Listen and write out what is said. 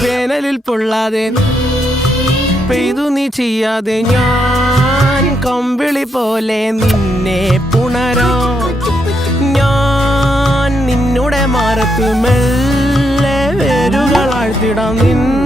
വേനലിൽ പൊള്ളാതെ പെയ്തു നീ ചെയ്യാതെ ഞാൻ കമ്പിളി പോലെ നിന്നെ പുണരോ ഞാൻ നിന്നുടെ മാറത്ത് മെല്ലെ വേരുകൾ ആഴ്ത്തിടാം നിന്നെ